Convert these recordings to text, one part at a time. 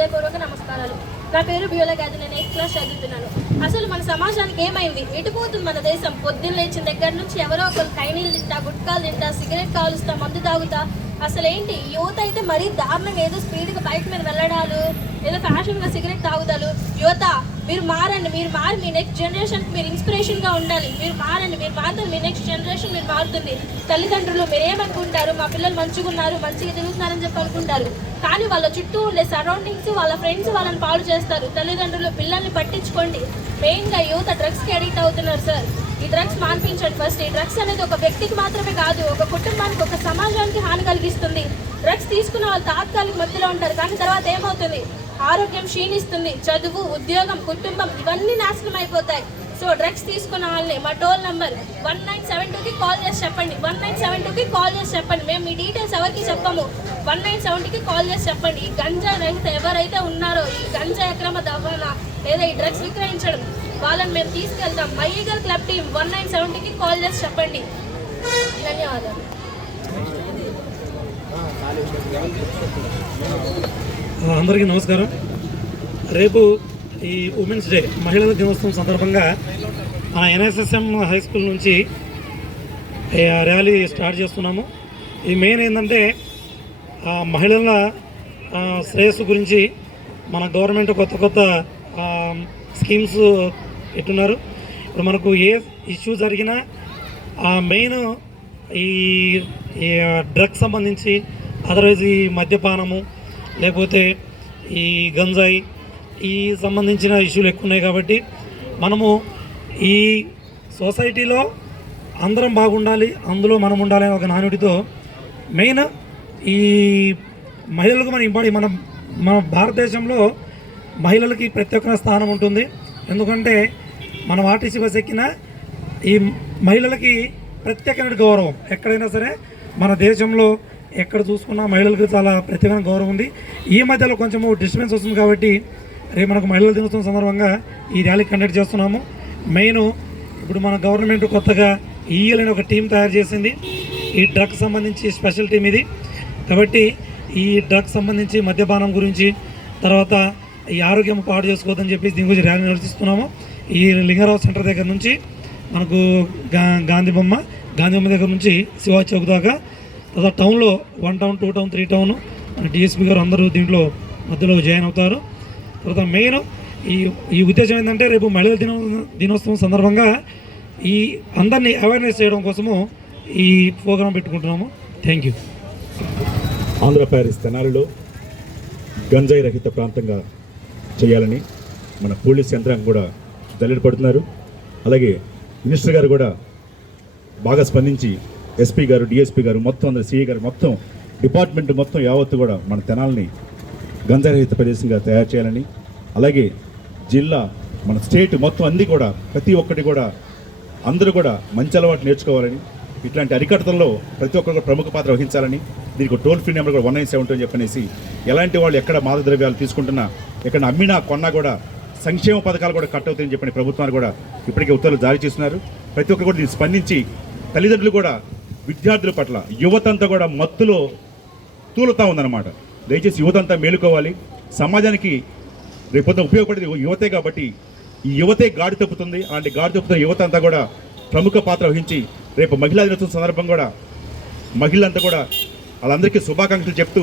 హృదయపూర్వక నమస్కారాలు. నా పేరు బ్యూలా గాది. నేను 8th క్లాస్ చదువుతున్నాను. అసలు మన సమాజానికి ఏమైంది? ఎటుపోతుంది మన దేశం? పొద్దున్న లేచిన దగ్గర నుంచి ఎవరో ఒకరు కైనీళ్ళు తింటా, గుట్కాలు తింటా, సిగరెట్ కాలుస్తా, మందు తాగుతా. అసలు ఏంటి యువత అయితే మరీ దారుణంగా ఏదో స్పీడ్గా బైక్ మీద వెళ్ళడాలు, ఏదో ఫ్యాషన్గా సిగరెట్ తాగుతాలు. యువత మీరు మారండి, మీరు మారి మీ నెక్స్ట్ జనరేషన్కి మీరు ఇన్స్పిరేషన్గా ఉండాలి. మీరు మారండి, మీరు మారుతారు, మీ నెక్స్ట్ జనరేషన్ మీరు మారుతుంది. తల్లిదండ్రులు మీరు ఏమనుకుంటారు? మా పిల్లలు మంచిగా ఉన్నారు, మంచిగా తిరుగుతున్నారని చెప్పి అనుకుంటారు. కానీ వాళ్ళ చుట్టూ ఉండే సరౌండింగ్స్, వాళ్ళ ఫ్రెండ్స్ వాళ్ళని పాడు చేస్తారు. తల్లిదండ్రులు పిల్లల్ని పట్టించుకోండి. మెయిన్గా యువత డ్రగ్స్కి అడిక్ట్ అవుతున్నారు సార్. ఈ డ్రగ్స్ మాన్పించండి ఫస్ట్. ఈ డ్రగ్స్ అనేది ఒక వ్యక్తికి మాత్రమే కాదు, ఒక కుటుంబానికి, ఒక సమాజానికి హాని కలిగిస్తుంది. డ్రగ్స్ తీసుకున్న వాళ్ళు తాత్కాలిక మధ్యలో ఉంటారు, కానీ తర్వాత ఏమవుతుంది? ఆరోగ్యం క్షీణిస్తుంది, చదువు, ఉద్యోగం, కుటుంబం ఇవన్నీ నాశనం అయిపోతాయి. సో డ్రగ్స్ తీసుకున్న వాళ్ళని మా టోల్ నెంబర్ 1972కి కాల్ చేసి చెప్పండి. 1972కి కాల్ చేసి చెప్పండి. మేము మీ డీటెయిల్స్ ఎవరికి చెప్పము. 1970కి కాల్ చేసి చెప్పండి. ఈ గంజా రహిత ఎవరైతే ఉన్నారో, ఈ గంజా అక్రమ రవాణా లేదా ఈ డ్రగ్స్ విక్రయించడం, వాళ్ళని మేము తీసుకెళ్తాం. మై ఈగల్ క్లబ్ టీం 1970కి కాల్ చేసి చెప్పండి. ధన్యవాదాలు. అందరికీ నమస్కారం. రేపు ఈ ఉమెన్స్ డే మహిళల దినోత్సవం సందర్భంగా మన ఎన్ఎస్ఎస్ఎం హై స్కూల్ నుంచి ర్యాలీ స్టార్ట్ చేస్తున్నాము. ఈ మెయిన్ ఏంటంటే మహిళల శ్రేయస్సు గురించి మన గవర్నమెంట్ కొత్త కొత్త స్కీమ్స్ పెట్టున్నారు. ఇప్పుడు మనకు ఏ ఇష్యూ జరిగినా మెయిన్ ఈ డ్రగ్స్ సంబంధించి, అదర్వైజ్ ఈ మద్యపానము లేకపోతే ఈ గంజాయి ఈ సంబంధించిన ఇష్యూలు ఎక్కువ ఉన్నాయి. కాబట్టి మనము ఈ సొసైటీలో అందరం బాగుండాలి, అందులో మనం ఉండాలి అనే ఒక నానుడితో మెయిన్ ఈ మహిళలకు మన భారతదేశంలో మహిళలకి ప్రత్యేక స్థానం ఉంటుంది. ఎందుకంటే మనం ఆర్టీసీ బస్ ఎక్కిన ఈ మహిళలకి ప్రత్యేకమైన గౌరవం ఎక్కడైనా సరే మన దేశంలో ఎక్కడ చూసుకున్నా మహిళలకు చాలా ప్రత్యేకమైన గౌరవం ఉంది. ఈ మధ్యలో కొంచెము డిస్టర్బెన్స్ వస్తుంది కాబట్టి రేపు మనకు మహిళల దినోత్సవం సందర్భంగా ఈ ర్యాలీ కండక్ట్ చేస్తున్నాము. మెయిన్ ఇప్పుడు మన గవర్నమెంట్ కొత్తగా ఈఎల్ అనే ఒక టీం తయారు చేసింది. ఈ డ్రగ్స్ సంబంధించి స్పెషల్ టీం ఇది. కాబట్టి ఈ డ్రగ్స్ సంబంధించి మద్యపానం గురించి, తర్వాత ఈ ఆరోగ్యం పాడు చేసుకోవద్దని చెప్పేసి దీని గురించి ర్యాలీ నిర్వహిస్తున్నాము. ఈ లింగారావు సెంటర్ దగ్గర నుంచి మనకు గాంధీ బొమ్మ దగ్గర నుంచి శివాజీ చౌక్ దాకా, తర్వాత టౌన్లో 1 టౌన్ 2 టౌన్ 3 టౌన్ మన డిఎస్పీ గారు అందరూ దీంట్లో మధ్యలో జాయిన్ అవుతారు. తర్వాత మెయిన్ ఈ ఉద్దేశం ఏంటంటే రేపు మహిళల దినోత్సవం సందర్భంగా ఈ అందరినీ అవేర్నెస్ చేయడం కోసము ఈ ప్రోగ్రాం పెట్టుకుంటున్నాము. Thank you. ఆంధ్ర ప్యారిస్ తెనాలిలో గంజాయి రహిత ప్రాంతంగా చేయాలని మన పోలీస్ యంత్రాంగం కూడా పడుతున్నారు. అలాగే మినిస్టర్ గారు కూడా బాగా స్పందించి ఎస్పీ గారు, డిఎస్పీ గారు, మొత్తం అందరు సిఐ గారు, మొత్తం డిపార్ట్మెంట్ మొత్తం యావత్తు కూడా మన తెనాలని గంజాయి రహిత ప్రదేశంగా తయారు చేయాలని, అలాగే జిల్లా, మన స్టేట్ మొత్తం అన్నీ కూడా ప్రతి ఒక్కటి కూడా అందరూ కూడా మంచి అలవాటు నేర్చుకోవాలని, ఇట్లాంటి అరికట్టడంలో ప్రతి ఒక్కరు ప్రముఖ పాత్ర వహించాలని, దీనికి టోల్ ఫ్రీ నెంబర్ కూడా 1972 అని చెప్పనేసి ఎలాంటి వాళ్ళు ఎక్కడ మాదక ద్రవ్యాలు తీసుకుంటున్నా, ఎక్కడ అమ్మినా కొన్నా కూడా సంక్షేమ పథకాలు కూడా కట్ అవుతాయని చెప్పని ప్రభుత్వాలు కూడా ఇప్పటికే ఉత్తర్వులు జారీ చేస్తున్నారు. ప్రతి ఒక్కరు కూడా దీన్ని స్పందించి తల్లిదండ్రులు కూడా విద్యార్థుల పట్ల యువతంతా కూడా మత్తులో తూలుతూ ఉందన్నమాట. దయచేసి యువతంతా మేలుకోవాలి. సమాజానికి రేపొద్దున ఉపయోగపడేది యువతే కాబట్టి ఈ యువతే గాడి తప్పుతుంది. అలాంటి గాడి తప్పుతున్న యువత అంతా కూడా ప్రముఖ పాత్ర వహించి రేపు మహిళా దినోత్సవం సందర్భం కూడా మహిళలంతా కూడా వాళ్ళందరికీ శుభాకాంక్షలు చెప్తూ,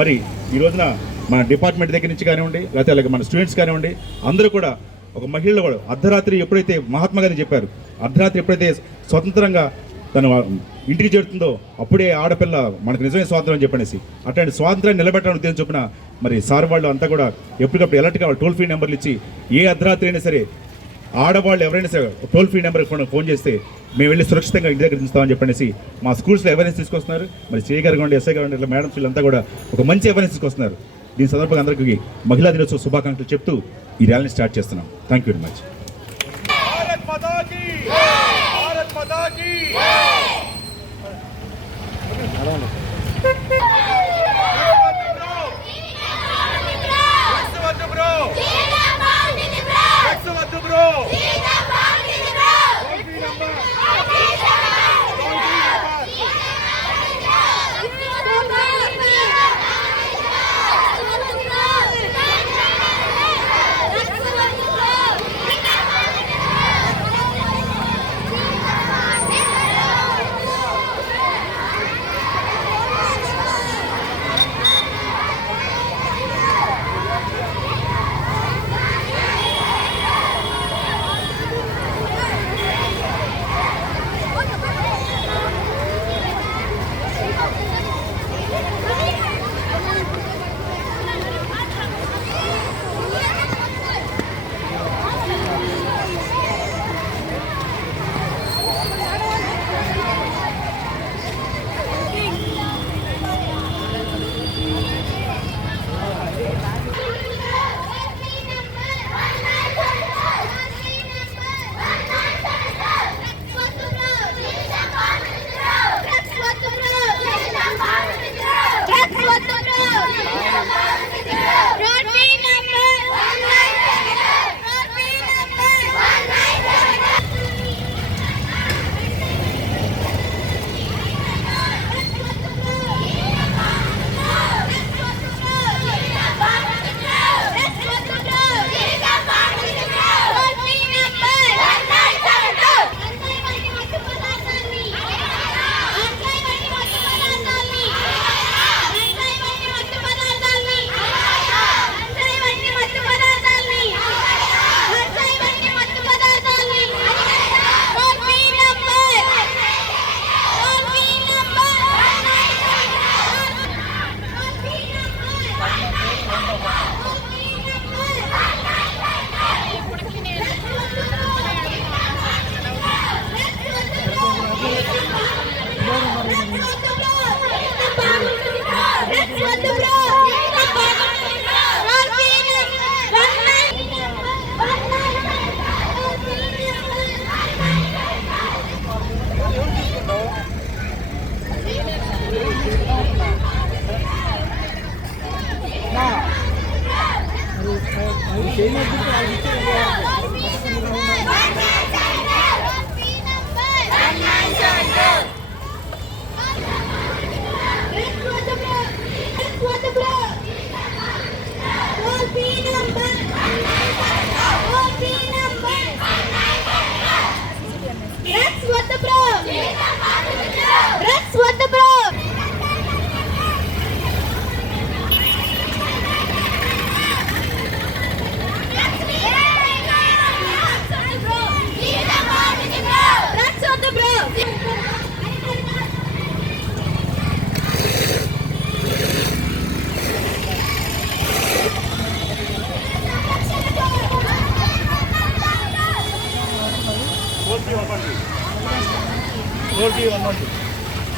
మరి ఈ రోజున మన డిపార్ట్మెంట్ దగ్గర నుంచి కానివ్వండి, లేకపోతే అలాగే మన స్టూడెంట్స్ కానివ్వండి, అందరూ కూడా ఒక మహిళలు కూడా అర్ధరాత్రి ఎప్పుడైతే మహాత్మా గాంధీ చెప్పారు, అర్ధరాత్రి ఎప్పుడైతే స్వతంత్రంగా తన ఇంటికి చేరుతుందో అప్పుడే ఆడపిల్ల మనకు నిజమైన స్వాతంత్రం అని చెప్పనేసి అట్లాంటి స్వాతంత్రాన్ని నిలబెట్టాలని ఉద్దేశం చొప్పున మరి సార్ వాళ్ళు అంతా కూడా ఎప్పటికప్పుడు ఎలర్ట్గా వాళ్ళు టోల్ ఫ్రీ నెంబర్లు ఇచ్చి ఏ అర్ధరాత్రి అయినా సరే ఆడవాళ్ళు ఎవరైనా సరే టోల్ ఫ్రీ నెంబర్కి ఫోన్ చేస్తే మేము వెళ్ళి సురక్షితంగా ఇంటి దగ్గర దించుతామని చెప్పనేసి మా స్కూల్స్లో అవేర్నెస్ తీసుకొస్తున్నారు. మరి సిఐ గారు కానివ్వండి, ఎస్ఐ గారు ఇట్లా మేడమ్స్ వీళ్ళంతా కూడా ఒక మంచి అవేర్నెస్ తీసుకొస్తున్నారు. దీని సందర్భంగా అందరికీ మహిళా దినోత్సవ శుభాకాంక్షలు చెప్తూ ఈ ర్యాలీని స్టార్ట్ చేస్తున్నాం. Thank you very much.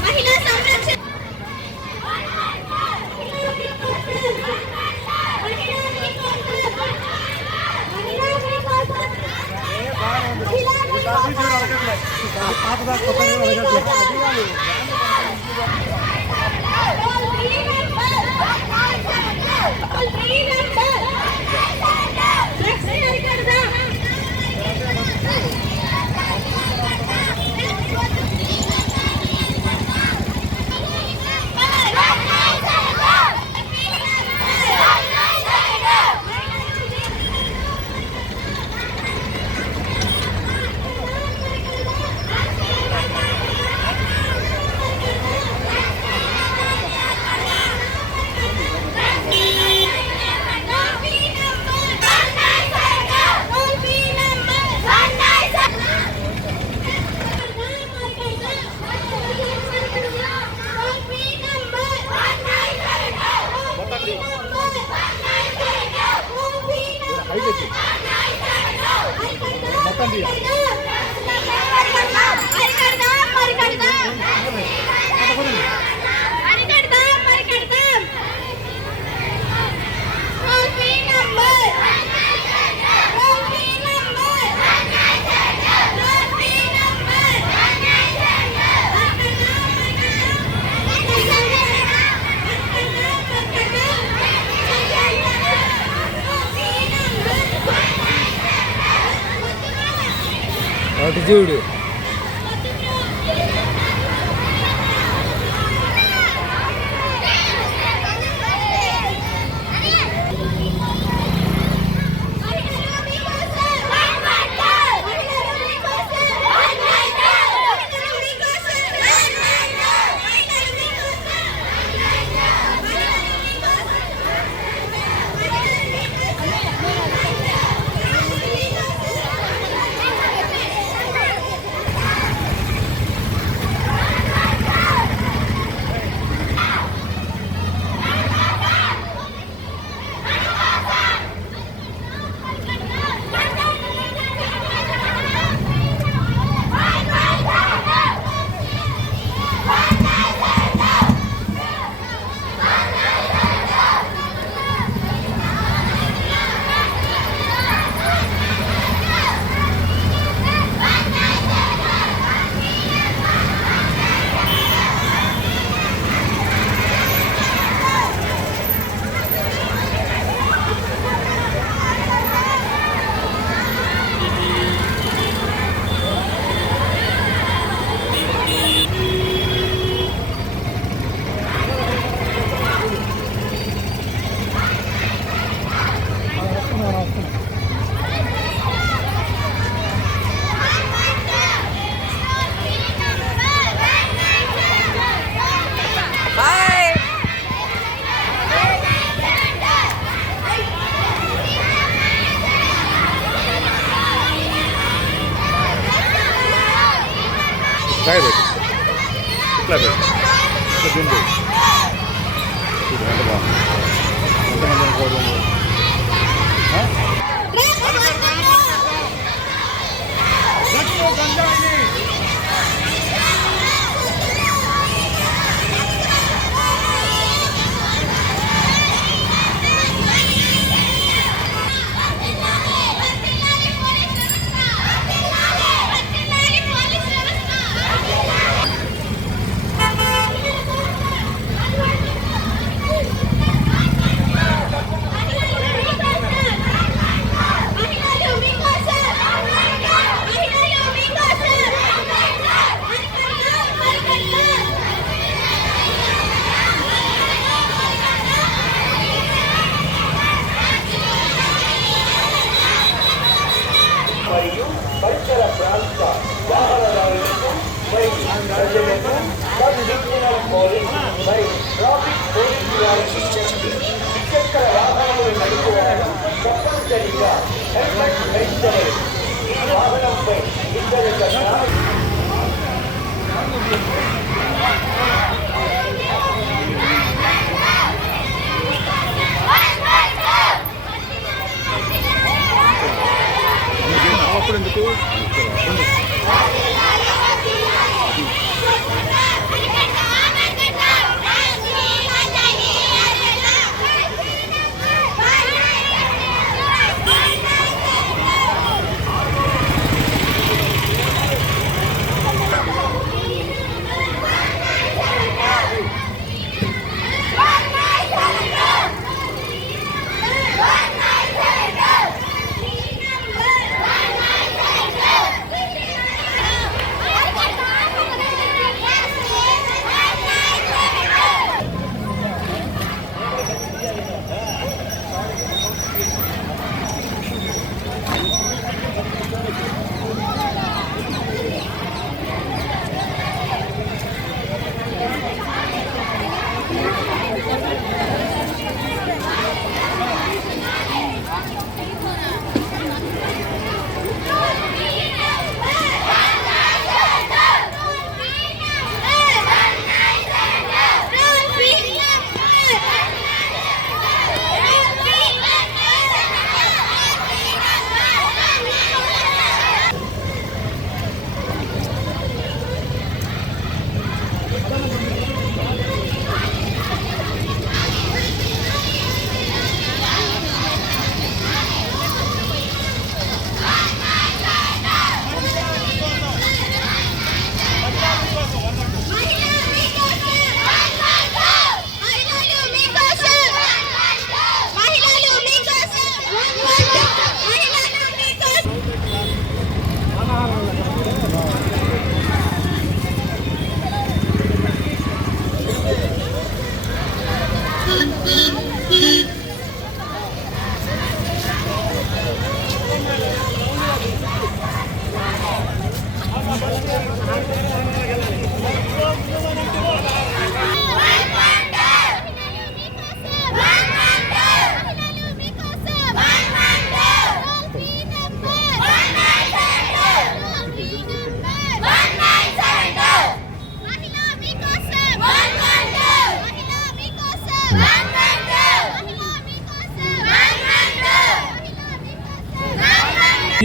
మహిళా సంరక్షణ అటు చూడు. काय भेट कुठला भेट घेऊन जाऊ మరియు పరిసర ప్రాంత వాహనదారులకు ప్రజలకు సిగ్నల్ పోలీస్ ట్రాఫిక్ పోలీసు వారికి చెప్పి ద్విచక్ర వాహనములు నడుపువారు తప్పనిసరిగా హెల్మెట్ ధరించలేదు. ఈ వాహనంపై ఇద్దరు అప్పుడు ఎందుకు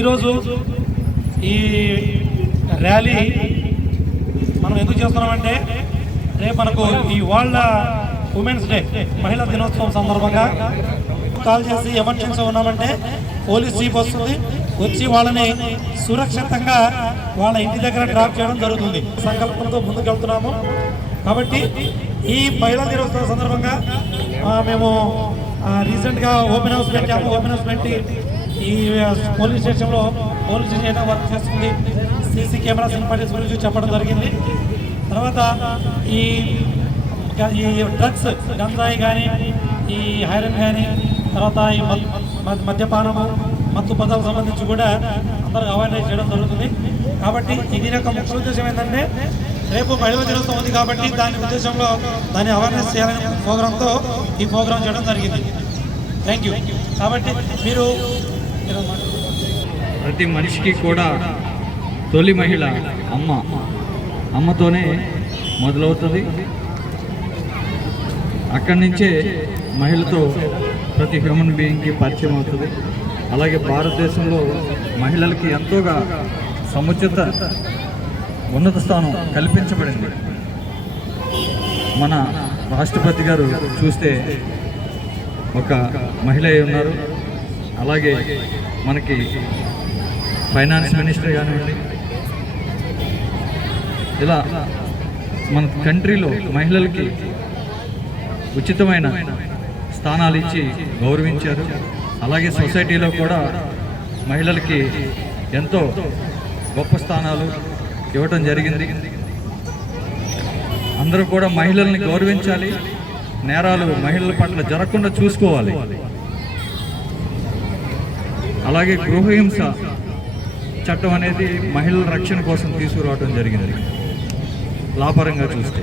ఈరోజు ఈ ర్యాలీ మనం ఎందుకు చేస్తున్నామంటే రేపు మనకు ఈ వరల్డ్ ఉమెన్స్ డే మహిళా దినోత్సవం సందర్భంగా కాల్ చేసి ఎమర్జెన్సీ ఉన్నామంటే పోలీస్ చీఫ్ వస్తుంది, వచ్చి వాళ్ళని సురక్షితంగా వాళ్ళ ఇంటి దగ్గర డ్రాప్ చేయడం జరుగుతుంది. సంకల్పంతో ముందుకు వెళ్తున్నాము. కాబట్టి ఈ మహిళా దినోత్సవం సందర్భంగా మేము రీసెంట్గా ఓపెన్ హౌస్ పెట్టాము. ఓపెన్ హౌస్ పెట్టి ఈ పోలీస్ స్టేషన్లో పోలీస్ స్టేషన్ వర్క్ చేస్తుంది, సీసీ కెమెరాస్ ఇంపార్టెన్స్ గురించి చెప్పడం జరిగింది. తర్వాత ఈ డ్రగ్స్ గంజాయి కానీ ఈ హైరన్ కానీ తర్వాత ఈ మద్యపానము మత్తు పదాలకు సంబంధించి కూడా అందరూ అవేర్నెస్ చేయడం జరుగుతుంది. కాబట్టి ఇది యొక్క ముఖ్య ఉద్దేశం ఏంటంటే రేపు మహిళా దినోత్సవం ఉంది కాబట్టి దాని ఉద్దేశంలో దాన్ని అవేర్నెస్ చేయాలనే ప్రోగ్రాంతో ఈ ప్రోగ్రాం చేయడం జరిగింది. Thank you. కాబట్టి మీరు ప్రతి మనిషికి కూడా తొలి మహిళ అమ్మతోనే మొదలవుతుంది. అక్కడి నుంచే మహిళతో ప్రతి హ్యూమన్ బీయింగ్కి పరిచయం అవుతుంది. అలాగే భారతదేశంలో మహిళలకి ఎంతోగా సముచిత ఉన్నత స్థానం కల్పించబడింది. మన రాష్ట్రపతి గారు చూస్తే ఒక మహిళ ఉన్నారు. అలాగే మనకి ఫైనాన్స్ మినిస్టర్ కానివ్వండి, ఇలా మన కంట్రీలో మహిళలకి ఉచితమైన స్థానాలు ఇచ్చి గౌరవించారు. అలాగే సొసైటీలో కూడా మహిళలకి ఎంతో గొప్ప స్థానాలు ఇవ్వటం జరిగింది. అందరూ కూడా మహిళల్ని గౌరవించాలి, నేరాలు మహిళల పట్ల జరగకుండా చూసుకోవాలి. అలాగే గృహహింస చట్టం అనేది మహిళల రక్షణ కోసం తీసుకురావడం జరిగింది. లాపరంగా చూస్తే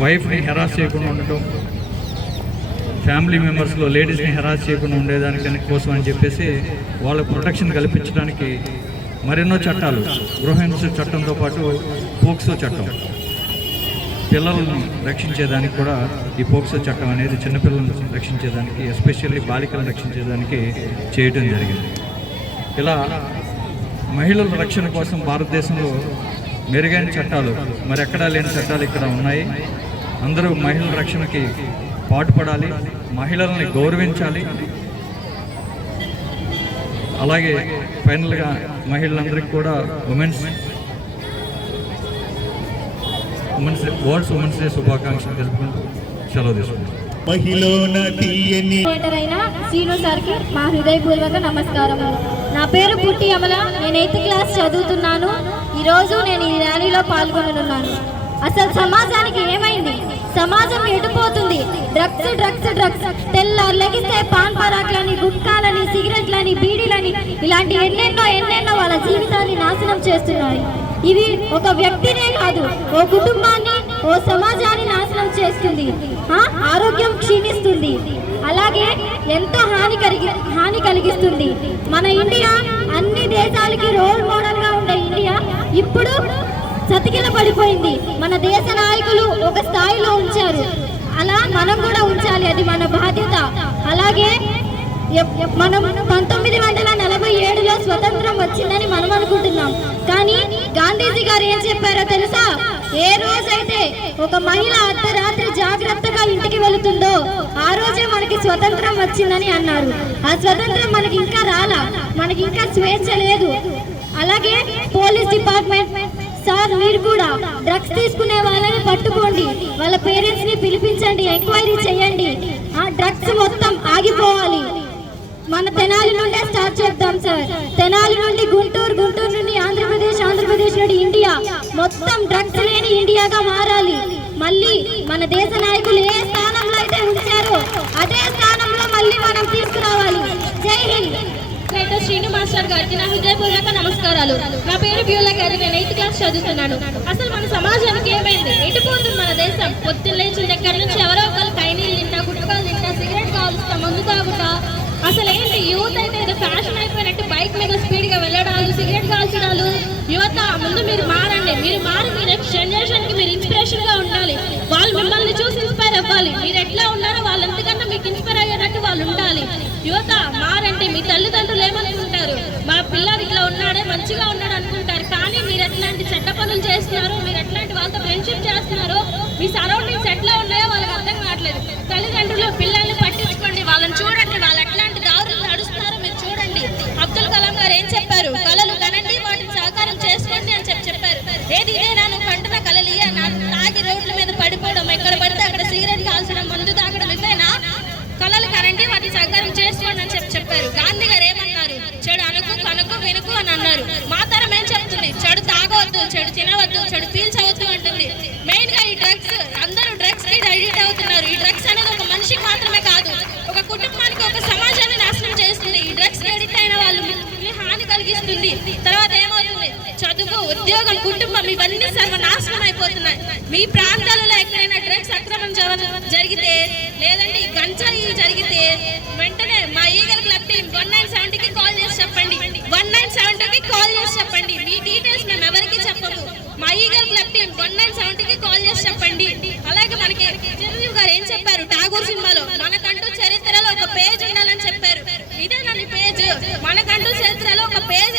వైఫ్ని హెరాస్ చేయకుండా ఉండటం, ఫ్యామిలీ మెంబర్స్లో లేడీస్ని హెరాస్ చేయకుండా ఉండేదానికి కోసం అని చెప్పేసి వాళ్ళ ప్రొటెక్షన్ కల్పించడానికి మరెన్నో చట్టాలు, గృహహింస చట్టంతో పాటు పోక్సో చట్టం, పిల్లలను రక్షించేదానికి కూడా ఈ పోక్సో చట్టం అనేది చిన్నపిల్లలను రక్షించేదానికి, ఎస్పెషల్లీ బాలికలను రక్షించేదానికి చేయటం జరిగింది. ఇలా మహిళల రక్షణ కోసం భారతదేశంలో మెరుగైన చట్టాలు మరెక్కడా లేని చట్టాలు ఇక్కడ ఉన్నాయి. అందరూ మహిళల రక్షణకి పాటుపడాలి, మహిళల్ని గౌరవించాలి. అలాగే ఫైనల్గా మహిళలందరికీ కూడా ఉమెన్స్ వరల్డ్ ఉమెన్స్ డే శుభాకాంక్షలు తెలుపుకుంటూ సెలవు తీసుకుంటాం. శ్రీను సార్కి మా హృదయపూర్వక నమస్కారం. నా పేరు పుట్టి అమల, నేను 8th క్లాస్ చదువుతున్నాను. ఈరోజు నేను ఈ ర్యాలీలో పాల్గొననున్నాను. అసలు సమాజానికి ఏమైంది? సమాజం ఎటుపోతుంది? డ్రగ్స్ డ్రగ్స్ డ్రగ్స్ తెల్లార్లెగిస్తే పాన్ పరాక్లని, గుట్కాలని, సిగరెట్లని, బీడీలని ఇలాంటి ఎన్నెన్నో వాళ్ళ జీవితాన్ని నాశనం చేస్తున్నాయి. ఇవి ఒక వ్యక్తినే కాదు, ఓ కుటుంబాన్ని, ఓ సమాజాన్ని నాశనం చేస్తుంది. ఆరోగ్యం క్షీణిస్తుంది, అలాగే ఎంతో హాని కలిగిస్తుంది. మన ఇండియా అన్ని దేశాలకి రోల్ మోడల్ గా ఉండే ఇండియా ఇప్పుడు చతికిల పడిపోయింది. మన దేశ నాయకులు ఒక స్థాయిలో ఉంచారు, అలా మనం కూడా ఉంచాలి, అది మన బాధ్యత. అలాగే మనం 1947లో స్వతంత్రం వచ్చిందని మనం అనుకుంటున్నాం, కానీ గాంధీజీ గారు ఏం చెప్పారో తెలుసా? ఏ రోజైతే ఒక మహిళ అర్ధరాత్రి జాగ్రత్తగా ఇంటికి వెళుతుందో ఆ రోజే మనకి స్వతంత్రం వచ్చిందని అన్నారు. ఆ స్వతంత్రం మనకి ఇంకా రాలా, మనకి ఇంకా స్వేచ్ఛ లేదు. అలాగే పోలీస్ డిపార్ట్మెంట్ సార్, మీరు కూడా డ్రగ్స్ తీసుకునే వాళ్ళని పట్టుకోండి, వాళ్ళ పేరెంట్స్ ని పిలిపించండి, ఎంక్వైరీ చేయండి. ఆ డ్రగ్స్ మొత్తం ఆగిపోవాలి. మన తెనాలి నుండే స్టార్ట్ చేద్దాం సార్. తెనాలి నుండి గుంటూరు, గుంటూరు నుండి ఆంధ్రప్రదేశ్, ఆంధ్రప్రదేశ్ నుండి ఇండియా, మొత్తం డ్రగ్స్ లేని ఇండియాగా మారాలి. మళ్ళీ మన దేశ నాయకులు ఏ స్థానంలో అయితే ఉంచారో అదే స్థానంలో మళ్ళీ మనం తీసుకురావాలి. జై హింద్. శ్రీను మాస్టర్ గారికి నా హృదయపూర్వక నమస్కారాలు. నా పేరు బ్యూలా గారి, నేను 8th క్లాస్ చదువుతున్నాను. అసలు మన సమాజానికి ఏమైంది? ఎటుపోతుంది మన దేశం? పొద్దున్న లేచిన దగ్గర నుంచి ఎవరో ఒకరు కైనీళ్ళు తింటా, గుట్కాలు తింటా, సిగరెట్ కాలుస్తా, మందు తాగుతా. అసలు ఏంటి యూత్ అయితే ఏదో ఫ్యాషన్ అయిపోయినట్టు బైక్ మీద స్పీడ్గా వెళ్ళడాలు, సిగరెట్ కాల్చడాలు. యువత ముందు మీరు మారండి, మీరు మారి మీ నెక్స్ట్ జనరేషన్కి మీరు ఇన్స్పిరేషన్గా ఉండాలి. వాళ్ళు మిమ్మల్ని చూసి ఇన్స్పైర్ అవ్వాలి. మీరు ఎట్లా ఉన్నారో వాళ్ళంతకన్నా మీకు ఇన్స్పైర్ అయ్యేటట్టు వాళ్ళు ఉండాలి. యువత మారండి. మీ తల్లిదండ్రులు ఏమనుకుంటారు? మా పిల్లలు ఇట్లా ఉన్నాడే, మంచిగా ఉన్నాడు అనుకుంటారు. కానీ మీరు ఎట్లాంటి చెడ్డ పనులు చేస్తున్నారు, మీరు ఎట్లాంటి వాళ్ళతో ఫ్రెండ్షిప్ చేస్తున్నారు, మీ సరౌండింగ్స్ ఎట్లా ఉన్నాయో వాళ్ళకి అర్థం కావట్లేదు. తల్లిదండ్రులు పిల్లల్ని పట్టించుకోండి, వాళ్ళని చూడండి, వాళ్ళు ఎట్లాంటి దారులు నడుస్తున్నారో మీరు చూడండి. అబ్దుల్ కలాం గారు ఏం చెప్పారు? కలలు కనండి, వాటిని సాకారం చేసుకోండి అని చెప్పారు. ఏది ఇదేనా నువ్వు కంటున్న కలలి? తాగి రోడ్ల మీద పడిపోవడం, ఎక్కడ పడితే అక్కడ సిగరెట్ కాల్చడం, మందు తాగడం, ఇదేనా? కలలు కనండి, వాటిని సాకారం చేసుకోండి అని చెప్పారు. గాంధీ గారు ఏమన్నారు? చెడు అనకు, కనుకు, వినుకు అని అన్నారు. మా తరం ఏం చెప్తుంది? చెడు తాగవద్దు, చెడు తినవద్దు, చెడు పీల్చవద్దు అంటుంది. మెయిన్ గా ఈ డ్రగ్స్, అందరూ డ్రగ్స్ కి అడిక్ట్ అవుతున్నారు. ఈ డ్రగ్స్ అనేది ఒక మనిషికి మాత్రమే కాదు, ఒక కుటుంబానికి, ఒక సమాజాన్ని నాశనం చేస్తుంది. ఈ డ్రగ్స్ కి అడిక్ట్ అయిన వాళ్ళు హాని కలిగిస్తుంది. తర్వాత ఏమవుతుంది? చదువు, ఉద్యోగం, కుటుంబం ఇవన్నీ సర్వనాశనం అయిపోతున్నాయి. మీ ప్రాంతాలలో ఎక్కడైనా డ్రగ్స్ అక్రమం జరిగితే, లేదంటే గంజాయి జరిగితే వెంటనే మా ఈగల్ క్లబ్ టీం 1970కి కాల్ చేసి చెప్పండి. 1970కి కాల్ చేసి చెప్పండి. మీ డీటెయిల్స్ మేము ఎవరికి చెప్పము. మా ఈగల్ క్లబ్ టీం 1970కి కాల్ చేసి చెప్పండి. అలాగే మనకి చిరంజీవి గారు ఏం చెప్పారు? ఠాగూర్ సినిమాలో మనకంటూ చరిత్రలో ఒక పేజ్ ఉండాలని చెప్పారు. ఇదేనండి పేజ్. మనకంటూ చరిత్రలో ఒక పేజ్